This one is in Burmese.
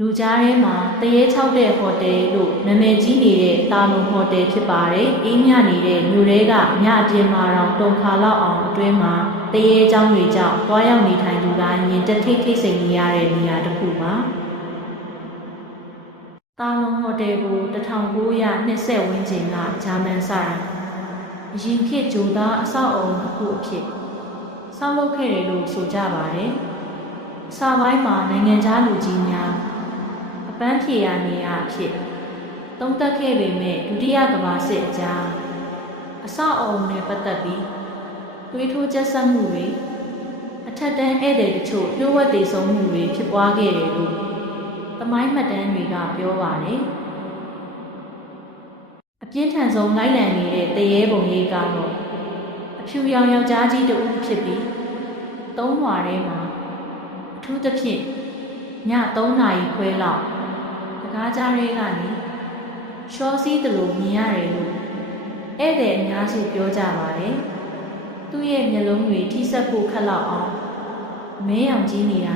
လူကြားထဲမှာတရေချောက်တဲ့ဟိုတယ်လို့နာမည်ကြီးနေတဲ့တာလုံဟိုတယ်ဖြစ်ပါတယ်။အေးမြနေတဲ့မြို့တွေကညအပြင်မှာတော့တုံခါလောက်အောင်အတွင်းမှာတရေချောင်းတွေကြောင့်တွားရောက်နေထိုင်သူတိုင်းရင်တက်ထိတ်ထိတ်ဆိတ်နေရတဲ့နေရာတစ်ခုပါ။တာလုံဟိုတယ်ကို1920ဝန်းကျင်ကဂျာမန်စာအရင်ခေတ်ဂျိုသားအဆောက်အအုံတစ်ခုအဖြစ်ဆောက်လုပ်ခဲ့တယ်လို့ဆိုကြပါတယ်။အစာပိုင်းမှာနိုင်ငံခြားလူကြီးများအပ န်းဖြေရာနေရာအဖြစ်သုံးသပ်ခဲ့ပေမဲ့ဒုတိယကမ္ဘာစစ်အကြားအဆောက်အအုံနဲ့ပတ်သက်ပြီးတွေးထိုးချက်ဆက်မှုတွေအထက်တန်းဧည့်သည်တချို့လျှို့ဝှက်တည်ဆုံမှုတွေဖြစ်ပွားခဲ့တယ်လို့သမိုင်းမှတ်တမ်းတွေကပြောပါတယ်အပြင်းထန်ဆုံးလိုက်လံနေတဲ့တရေပုံရိပ်ကတော့အဖြူရောင်ယောက်ျားကြီးတစ်ဦးဖြစ်ပြီးသုံးဟွာထဲမှာအထူးသဖြင့်ည3နာရီခွဲလောက် တကားကြားရဲကနေရှောစီးတယ်လို့မြင်ရတယ်လို့ဧည့်သည်အများစုပြောကြပါတယ်သူ့ရဲ့မျက်လုံးတွေထိစပ်ဖို့ခက်လောက်အောင်မဲရောင်ကြီးနေတာ